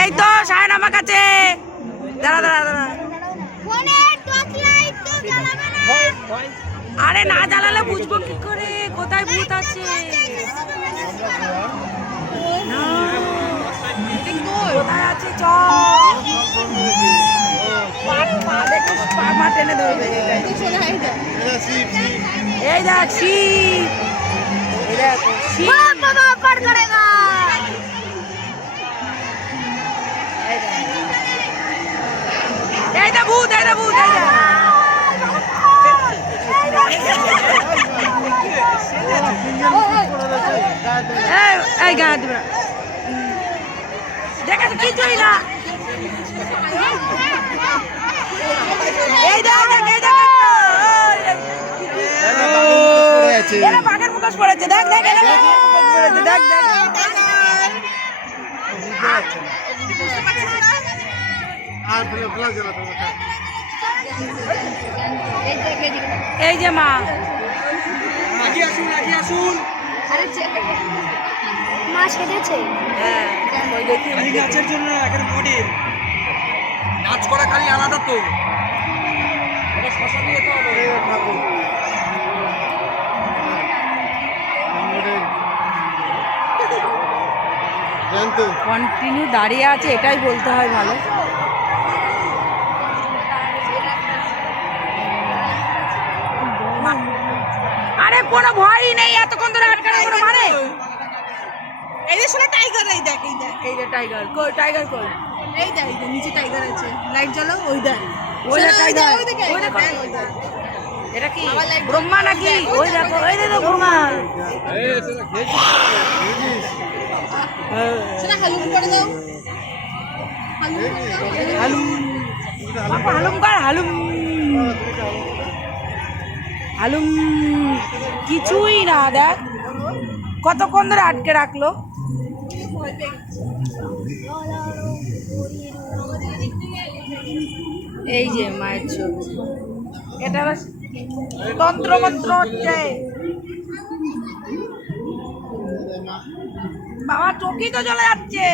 এই তো, সায়ন আমার কাছে। দাঁড়া দাঁড়া দাঁড়া। আরে না জ্বালালে বুঝব কি করে? কোথায় ভূত আছে? এই দেখ, শিব। এই দেখো, শিব। বাবা, পার করেগা। এই দা ভূত এই দা ভূত এই দেখ। গায়ে দিবে না। দেখেছ কিছুই না এই দেখ দেখ, এই দেখ। এরা বাঘের মুখোশ পড়েছে দেখ দেখ পড়েছে দেখ দেখ এই যে মা। আরে মা সেজেছে। হ্যাঁ নাচের জন্য একের মডেল নাচ করা খালি আলাদা তো। যেতে হবে। জানতো কন্টিনিউ দাঁড়িয়ে আছে এটাই বলতে হয় ভালো আরে কোনো ভয়ই নেই এতক্ষণ ধরে আটকানো কোনো মানে? এই যে শোনা টাইগার এই দেখ এই দেখ। এই যে টাইগার কই টাইগার কই এই দেখ এই নিচে টাইগার আছে। লাইট জ্বালো ওই দেখ। ওই দেখ টাইগার ওই দেখে। এটা কি? ব্রহ্মা নাকি? ওই দেখো ওই দেখো ব্রহ্মা। শোনা হালুম করে দাও। হালুম হালুম। হালুম কর হালুম। হালুম কিছুই না, দেখ। কতক্ষণ ধরে আটকে রাখল? এই যে মায়ের ছবি। এটা তন্ত্রমন্ত্র হচ্ছে। বাবা চোখই তো চলে যাচ্ছে।